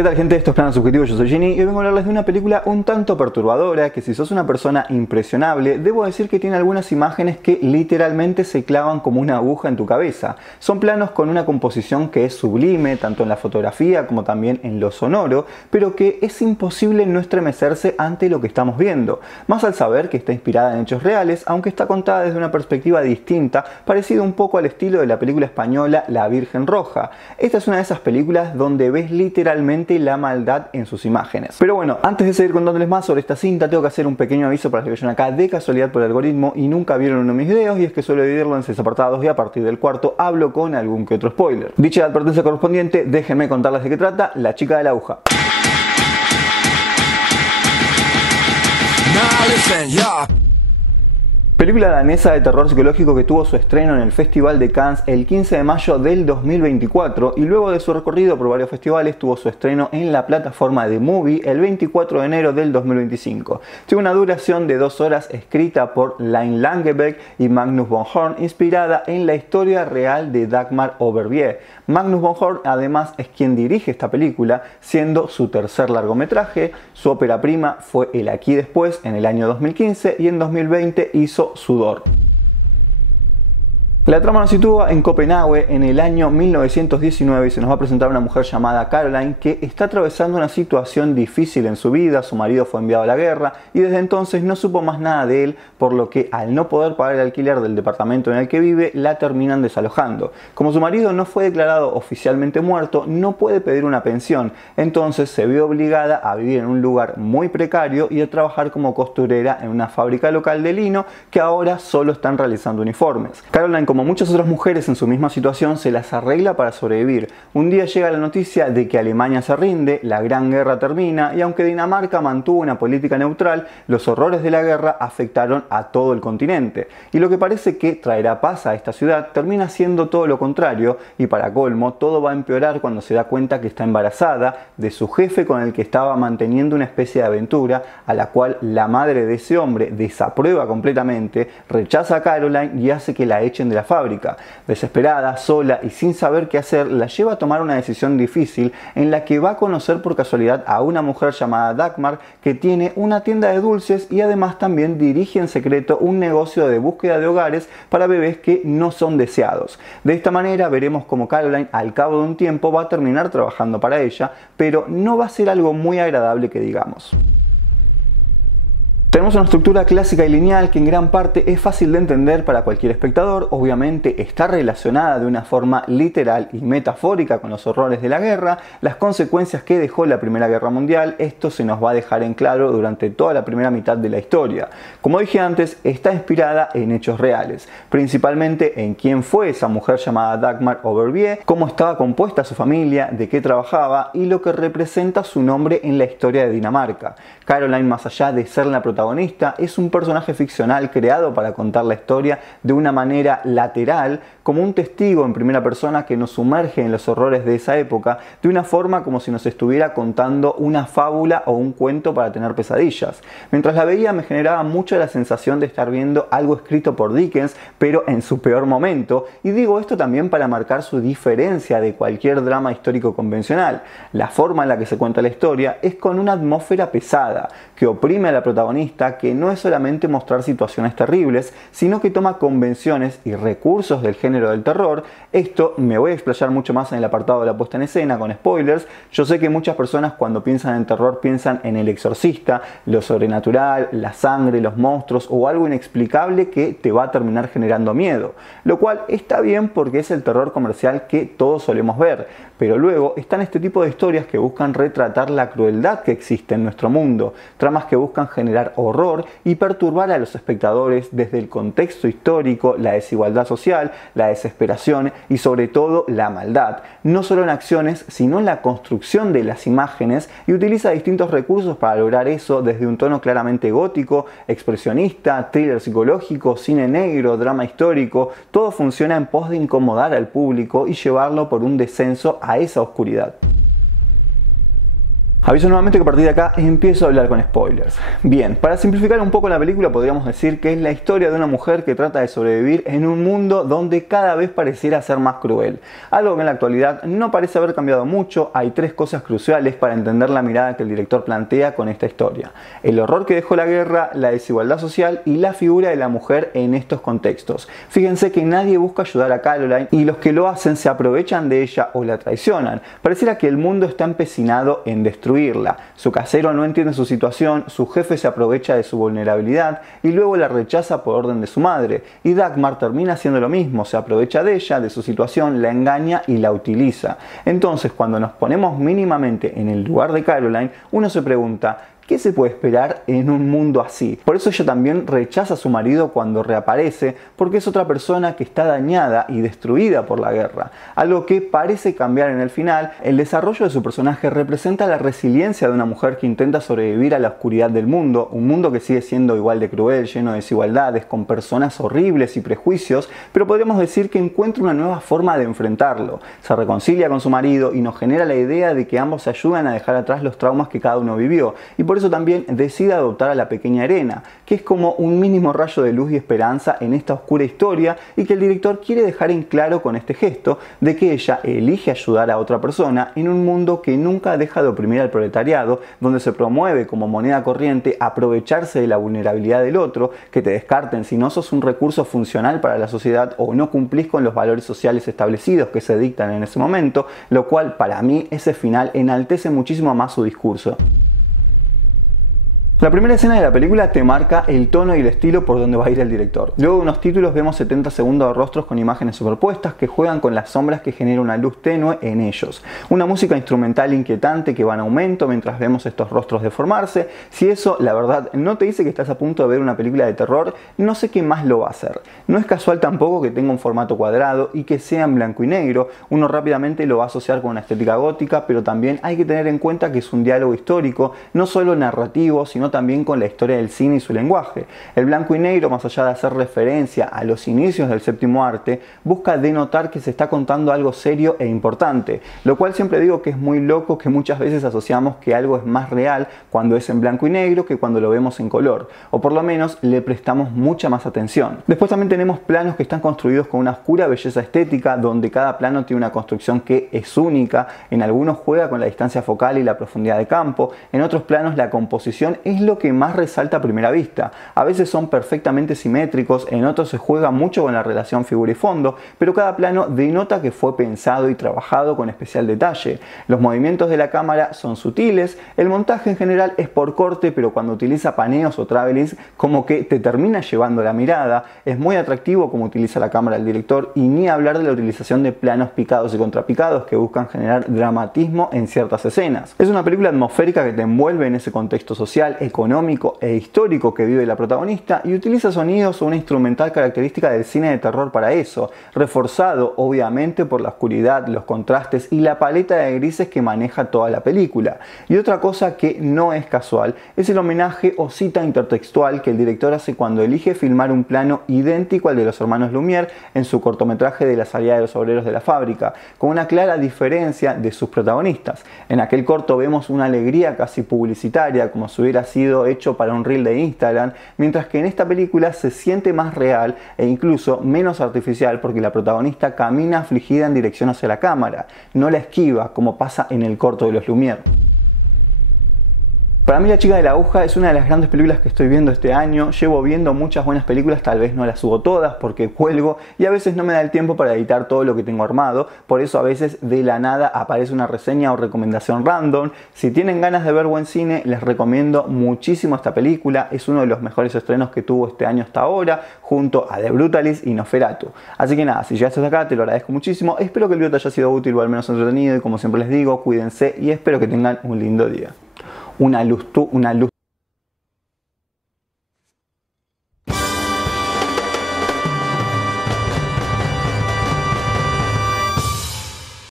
¿Qué tal, gente? Esto es Plano Subjetivo, yo soy Jenny y hoy vengo a hablarles de una película un tanto perturbadora que, si sos una persona impresionable, debo decir que tiene algunas imágenes que literalmente se clavan como una aguja en tu cabeza. Son planos con una composición que es sublime, tanto en la fotografía como también en lo sonoro, pero que es imposible no estremecerse ante lo que estamos viendo, más al saber que está inspirada en hechos reales, aunque está contada desde una perspectiva distinta, parecido un poco al estilo de la película española La Virgen Roja. Esta es una de esas películas donde ves literalmente la maldad en sus imágenes. Pero bueno, antes de seguir contándoles más sobre esta cinta, tengo que hacer un pequeño aviso para los que vayan acá de casualidad por el algoritmo y nunca vieron uno de mis videos, y es que suelo dividirlo en 6 apartados y a partir del cuarto hablo con algún que otro spoiler. Dicha la advertencia correspondiente, déjenme contarles de qué trata La chica de la aguja. Película danesa de terror psicológico que tuvo su estreno en el Festival de Cannes el 15 de mayo del 2024 y luego de su recorrido por varios festivales tuvo su estreno en la plataforma de Movie el 24 de enero del 2025. Tiene una duración de 2 horas, escrita por Line Langebeck y Magnus von Horn, inspirada en la historia real de Dagmar Overbye. Magnus von Horn además es quien dirige esta película, siendo su tercer largometraje. Su ópera prima fue El aquí y después en el año 2015 y en 2020 hizo Sudor. La trama nos sitúa en Copenhague en el año 1919 y se nos va a presentar una mujer llamada Caroline que está atravesando una situación difícil en su vida. Su marido fue enviado a la guerra y desde entonces no supo más nada de él, por lo que al no poder pagar el alquiler del departamento en el que vive, la terminan desalojando. Como su marido no fue declarado oficialmente muerto, no puede pedir una pensión, entonces se vio obligada a vivir en un lugar muy precario y a trabajar como costurera en una fábrica local de lino que ahora solo están realizando uniformes. Caroline, como muchas otras mujeres en su misma situación, se las arregla para sobrevivir. Un día llega la noticia de que Alemania se rinde, la Gran Guerra termina y aunque Dinamarca mantuvo una política neutral, los horrores de la guerra afectaron a todo el continente. Y lo que parece que traerá paz a esta ciudad termina siendo todo lo contrario, y para colmo todo va a empeorar cuando se da cuenta que está embarazada de su jefe con el que estaba manteniendo una especie de aventura, a la cual la madre de ese hombre desaprueba completamente, rechaza a Caroline y hace que la echen de la fábrica. Desesperada, sola y sin saber qué hacer, la lleva a tomar una decisión difícil en la que va a conocer por casualidad a una mujer llamada Dagmar que tiene una tienda de dulces y además también dirige en secreto un negocio de búsqueda de hogares para bebés que no son deseados. De esta manera veremos cómo Caroline al cabo de un tiempo va a terminar trabajando para ella, pero no va a ser algo muy agradable que digamos. Tenemos una estructura clásica y lineal que en gran parte es fácil de entender para cualquier espectador. Obviamente está relacionada de una forma literal y metafórica con los horrores de la guerra, las consecuencias que dejó la Primera Guerra Mundial. Esto se nos va a dejar en claro durante toda la primera mitad de la historia. Como dije antes, está inspirada en hechos reales, principalmente en quién fue esa mujer llamada Dagmar Overbye, cómo estaba compuesta su familia, de qué trabajaba y lo que representa su nombre en la historia de Dinamarca. Caroline, más allá de ser la protagonista, es un personaje ficcional creado para contar la historia de una manera lateral, como un testigo en primera persona que nos sumerge en los horrores de esa época, de una forma como si nos estuviera contando una fábula o un cuento para tener pesadillas. Mientras la veía me generaba mucho la sensación de estar viendo algo escrito por Dickens, pero en su peor momento, y digo esto también para marcar su diferencia de cualquier drama histórico convencional. La forma en la que se cuenta la historia es con una atmósfera pesada, que oprime a la protagonista, que no es solamente mostrar situaciones terribles, sino que toma convenciones y recursos del género del terror. Esto me voy a explayar mucho más en el apartado de la puesta en escena con spoilers. Yo sé que muchas personas cuando piensan en terror piensan en El Exorcista, lo sobrenatural, la sangre, los monstruos o algo inexplicable que te va a terminar generando miedo, lo cual está bien porque es el terror comercial que todos solemos ver, pero luego están este tipo de historias que buscan retratar la crueldad que existe en nuestro mundo, tramas que buscan generar horror y perturbar a los espectadores desde el contexto histórico, la desigualdad social, la desesperación y sobre todo la maldad, no solo en acciones sino en la construcción de las imágenes, y utiliza distintos recursos para lograr eso, desde un tono claramente gótico, expresionista, thriller psicológico, cine negro, drama histórico. Todo funciona en pos de incomodar al público y llevarlo por un descenso a esa oscuridad. Aviso nuevamente que a partir de acá empiezo a hablar con spoilers. Bien, para simplificar un poco la película podríamos decir que es la historia de una mujer que trata de sobrevivir en un mundo donde cada vez pareciera ser más cruel. Algo que en la actualidad no parece haber cambiado mucho. Hay tres cosas cruciales para entender la mirada que el director plantea con esta historia: el horror que dejó la guerra, la desigualdad social y la figura de la mujer en estos contextos. Fíjense que nadie busca ayudar a Caroline y los que lo hacen se aprovechan de ella o la traicionan. Pareciera que el mundo está empecinado en destruirla. Su casero no entiende su situación, su jefe se aprovecha de su vulnerabilidad y luego la rechaza por orden de su madre. Y Dagmar termina haciendo lo mismo, se aprovecha de ella, de su situación, la engaña y la utiliza. Entonces, cuando nos ponemos mínimamente en el lugar de Caroline, uno se pregunta: ¿qué se puede esperar en un mundo así? Por eso ella también rechaza a su marido cuando reaparece, porque es otra persona que está dañada y destruida por la guerra. Algo que parece cambiar en el final. El desarrollo de su personaje representa la resiliencia de una mujer que intenta sobrevivir a la oscuridad del mundo, un mundo que sigue siendo igual de cruel, lleno de desigualdades, con personas horribles y prejuicios, pero podríamos decir que encuentra una nueva forma de enfrentarlo. Se reconcilia con su marido y nos genera la idea de que ambos se ayudan a dejar atrás los traumas que cada uno vivió, y por eso también decide adoptar a la pequeña Erena, que es como un mínimo rayo de luz y esperanza en esta oscura historia, y que el director quiere dejar en claro con este gesto de que ella elige ayudar a otra persona en un mundo que nunca deja de oprimir al proletariado, donde se promueve como moneda corriente aprovecharse de la vulnerabilidad del otro, que te descarten si no sos un recurso funcional para la sociedad o no cumplís con los valores sociales establecidos que se dictan en ese momento, lo cual para mí ese final enaltece muchísimo más su discurso. La primera escena de la película te marca el tono y el estilo por donde va a ir el director. Luego de unos títulos vemos 70 segundos de rostros con imágenes superpuestas que juegan con las sombras que genera una luz tenue en ellos. Una música instrumental inquietante que va en aumento mientras vemos estos rostros deformarse. Si eso, la verdad, no te dice que estás a punto de ver una película de terror, no sé qué más lo va a hacer. No es casual tampoco que tenga un formato cuadrado y que sea en blanco y negro. Uno rápidamente lo va a asociar con una estética gótica, pero también hay que tener en cuenta que es un diálogo histórico, no solo narrativo, sino también con la historia del cine y su lenguaje. El blanco y negro, más allá de hacer referencia a los inicios del séptimo arte, busca denotar que se está contando algo serio e importante, lo cual siempre digo que es muy loco, que muchas veces asociamos que algo es más real cuando es en blanco y negro que cuando lo vemos en color, o por lo menos le prestamos mucha más atención. Después también tenemos planos que están construidos con una oscura belleza estética, donde cada plano tiene una construcción que es única. En algunos juega con la distancia focal y la profundidad de campo, en otros planos la composición es lo que más resalta a primera vista. A veces son perfectamente simétricos, en otros se juega mucho con la relación figura y fondo, pero cada plano denota que fue pensado y trabajado con especial detalle. Los movimientos de la cámara son sutiles, el montaje en general es por corte, pero cuando utiliza paneos o travelings como que te termina llevando la mirada. Es muy atractivo como utiliza la cámara el director, y ni hablar de la utilización de planos picados y contrapicados que buscan generar dramatismo en ciertas escenas. Es una película atmosférica que te envuelve en ese contexto social, económico e histórico que vive la protagonista, y utiliza sonidos o una instrumental característica del cine de terror para eso, reforzado obviamente por la oscuridad, los contrastes y la paleta de grises que maneja toda la película. Y otra cosa que no es casual es el homenaje o cita intertextual que el director hace cuando elige filmar un plano idéntico al de los hermanos Lumière en su cortometraje de la salida de los obreros de la fábrica, con una clara diferencia de sus protagonistas. En aquel corto vemos una alegría casi publicitaria, como si hubiera sido hecho para un reel de Instagram, mientras que en esta película se siente más real e incluso menos artificial, porque la protagonista camina afligida en dirección hacia la cámara, no la esquiva como pasa en el corto de los Lumière. Para mí La chica de la aguja es una de las grandes películas que estoy viendo este año. Llevo viendo muchas buenas películas, tal vez no las subo todas porque cuelgo y a veces no me da el tiempo para editar todo lo que tengo armado. Por eso a veces de la nada aparece una reseña o recomendación random. Si tienen ganas de ver buen cine, les recomiendo muchísimo esta película. Es uno de los mejores estrenos que tuvo este año hasta ahora, junto a The Brutalist y Nosferatu. Así que nada, si llegaste hasta acá te lo agradezco muchísimo. Espero que el video te haya sido útil o al menos entretenido, y como siempre les digo, cuídense y espero que tengan un lindo día. Una luz